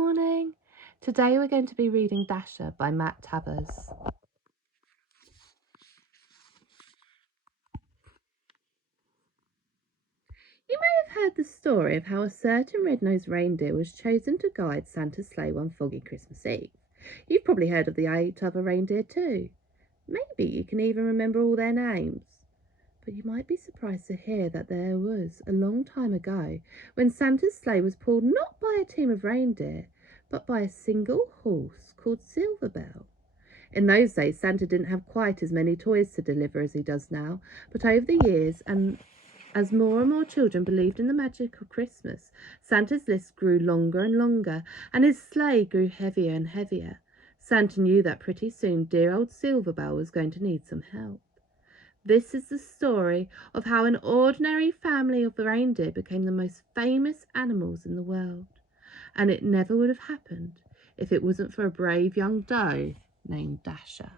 morning. Today we're going to be reading Dasher by Matt Tavares. You may have heard the story of how a certain red-nosed reindeer was chosen to guide Santa's sleigh one foggy Christmas Eve. You've probably heard of the 8 other reindeer too. Maybe you can even remember all their names. But you might be surprised to hear that there was a long time ago when Santa's sleigh was pulled not by a team of reindeer, but by a single horse called Silverbell. In those days, Santa didn't have quite as many toys to deliver as he does now, but over the years, and as more and more children believed in the magic of Christmas, Santa's list grew longer and longer, and his sleigh grew heavier and heavier. Santa knew that pretty soon dear old Silverbell was going to need some help. This is the story of how an ordinary family of reindeer became the most famous animals in the world. And it never would have happened if it wasn't for a brave young doe named Dasher.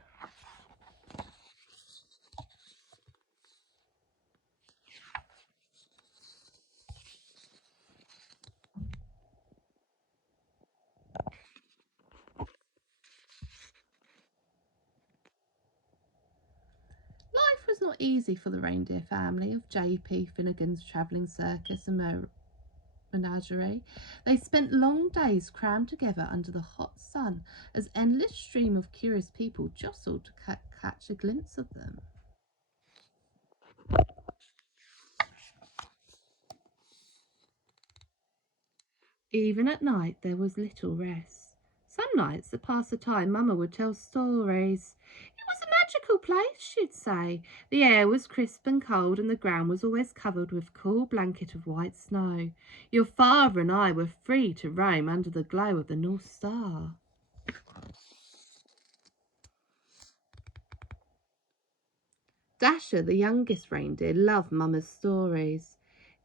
Life was not easy for the reindeer family of J.P. Finnegan's travelling circus and menagerie. They spent long days crammed together under the hot sun as endless stream of curious people jostled to catch a glimpse of them. Even at night there was little rest. Some nights to pass the time Mama would tell stories. It was a magical place, she'd say. The air was crisp and cold and the ground was always covered with a cool blanket of white snow. Your father and I were free to roam under the glow of the North Star. Dasher, the youngest reindeer, loved Mama's stories.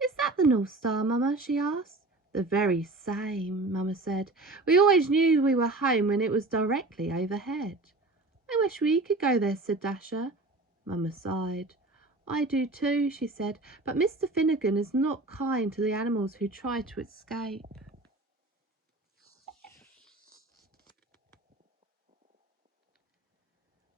Is that the North Star, Mama? She asked. The very same, Mama said. We always knew we were home when it was directly overhead. I wish we could go there, said Dasher. Mama sighed. I do too, she said, but Mr. Finnegan is not kind to the animals who try to escape.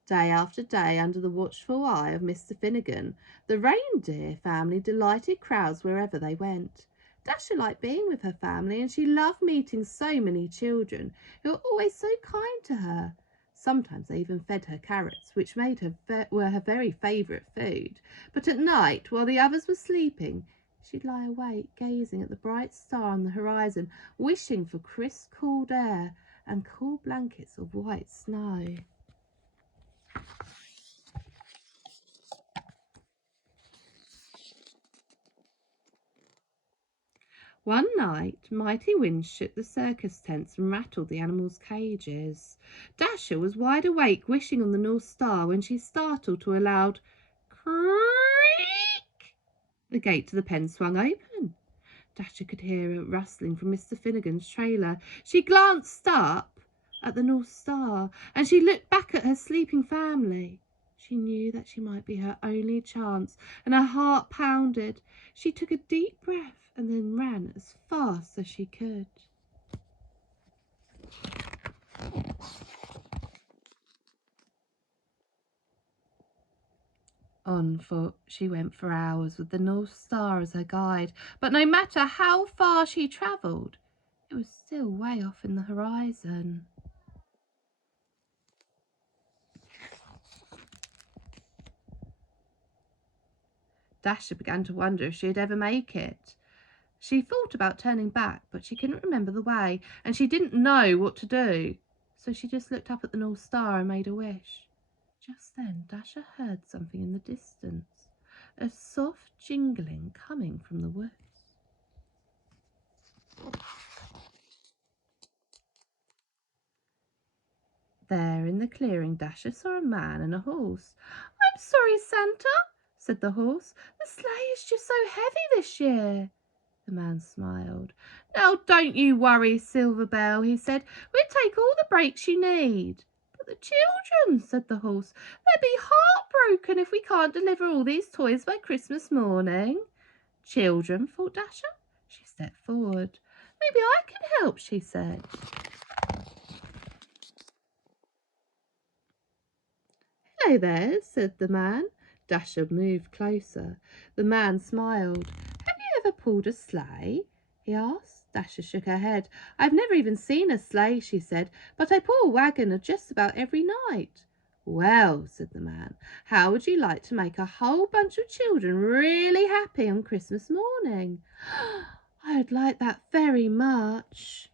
Day after day, under the watchful eye of Mr. Finnegan, the reindeer family delighted crowds wherever they went. Dasher liked being with her family, and she loved meeting so many children who were always so kind to her. Sometimes they even fed her carrots, which were her very favourite food. But at night, while the others were sleeping, she'd lie awake, gazing at the bright star on the horizon, wishing for crisp, cool air and cool blankets of white snow. One night, mighty winds shook the circus tents and rattled the animals' cages. Dasher was wide awake, wishing on the North Star, when she startled to a loud creak. The gate to the pen swung open. Dasher could hear a rustling from Mr. Finnegan's trailer. She glanced up at the North Star, and she looked back at her sleeping family. She knew that she might be her only chance, and her heart pounded. She took a deep breath and then ran as fast as she could. On foot she went for hours with the North Star as her guide, but no matter how far she travelled, it was still way off in the horizon. Dasher began to wonder if she'd ever make it. She thought about turning back, but she couldn't remember the way, and she didn't know what to do. So she just looked up at the North Star and made a wish. Just then Dasher heard something in the distance, a soft jingling coming from the woods. There in the clearing Dasher saw a man and a horse. I'm sorry, Santa, said the horse. The sleigh is just so heavy this year. The man smiled. Now don't you worry, Silverbell, he said. We'll take all the breaks you need. But the children, said the horse, they'll be heartbroken if we can't deliver all these toys by Christmas morning. Children, thought Dasher. She stepped forward. Maybe I can help, she said. Hello there, said the man. Dasher moved closer. The man smiled. Have you ever pulled a sleigh? He asked. Dasher shook her head. I've never even seen a sleigh, she said, but I pull a wagon just about every night. Well, said the man, how would you like to make a whole bunch of children really happy on Christmas morning? I'd like that very much.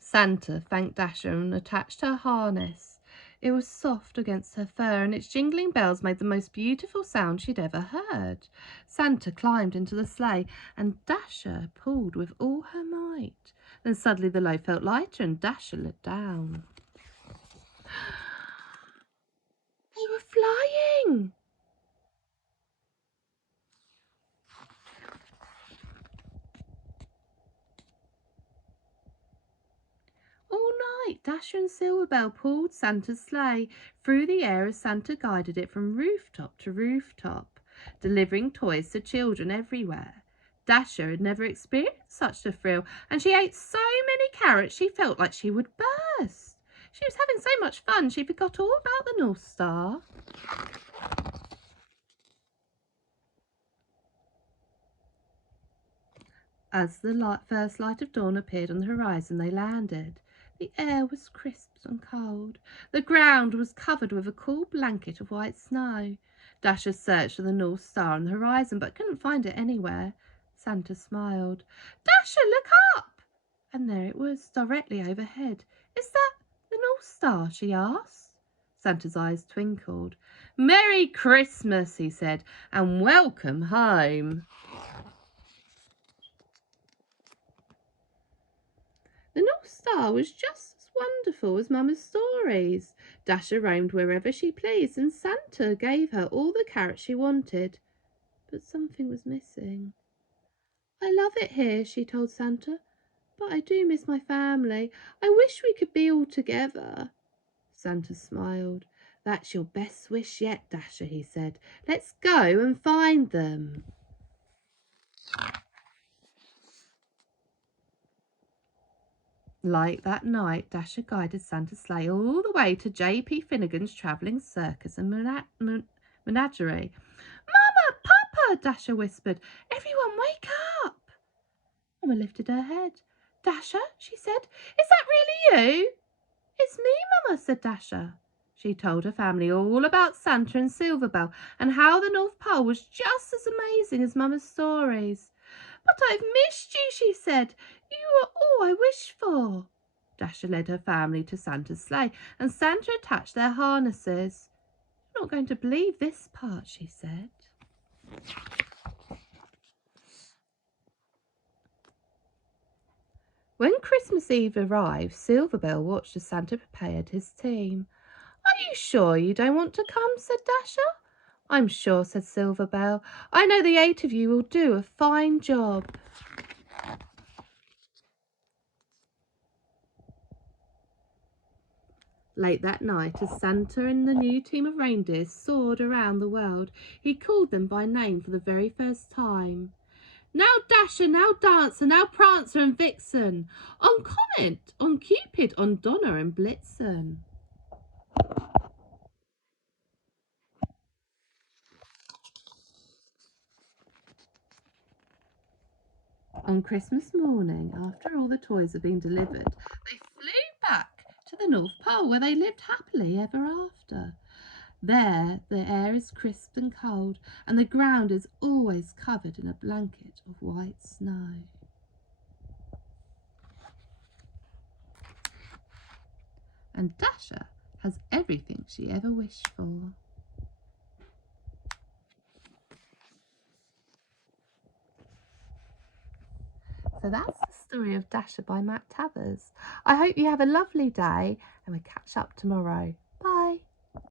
Santa thanked Dasher and attached her harness. It was soft against her fur, and its jingling bells made the most beautiful sound she'd ever heard. Santa climbed into the sleigh, and Dasher pulled with all her might. Then suddenly the load felt lighter, and Dasher looked down. They were flying! All night, Dasher and Silverbell pulled Santa's sleigh through the air as Santa guided it from rooftop to rooftop, delivering toys to children everywhere. Dasher had never experienced such a thrill, and she ate so many carrots she felt like she would burst. She was having so much fun she forgot all about the North Star. As the first light of dawn appeared on the horizon, they landed. The air was crisp and cold. The ground was covered with a cool blanket of white snow. Dasher searched for the North Star on the horizon, but couldn't find it anywhere. Santa smiled. Dasher, look up! And there it was, directly overhead. Is that the North Star? She asked. Santa's eyes twinkled. Merry Christmas, he said, and welcome home. The North Star was just as wonderful as Mamma's stories. Dasher roamed wherever she pleased, and Santa gave her all the carrots she wanted. But something was missing. I love it here, she told Santa, but I do miss my family. I wish we could be all together. Santa smiled. That's your best wish yet, Dasher, he said. Let's go and find them. Like that night, Dasher guided Santa's sleigh all the way to J.P. Finnegan's travelling circus and menagerie. Mama, Papa, Dasher whispered. Everyone wake up. Mama lifted her head. Dasher, she said, is that really you? It's me, Mama, said Dasher. She told her family all about Santa and Silverbell and how the North Pole was just as amazing as Mama's stories. But I've missed you, she said. You are all I wish for. Dasher led her family to Santa's sleigh, and Santa attached their harnesses. You're not going to believe this part, she said. When Christmas Eve arrived, Silverbell watched as Santa prepared his team. Are you sure you don't want to come? Said Dasher. I'm sure, said Silverbell. I know the 8 of you will do a fine job. Late that night, as Santa and the new team of reindeers soared around the world, he called them by name for the very first time. Now Dasher, now Dancer, now Prancer and Vixen, on Comet, on Cupid, on Donner and Blitzen. On Christmas morning, after all the toys had been delivered, they flew back to the North Pole where they lived happily ever after. There the air is crisp and cold, and the ground is always covered in a blanket of white snow. And Dasher has everything she ever wished for. So that's the story of Dasher by Matt Tavares. I hope you have a lovely day, and we'll catch up tomorrow.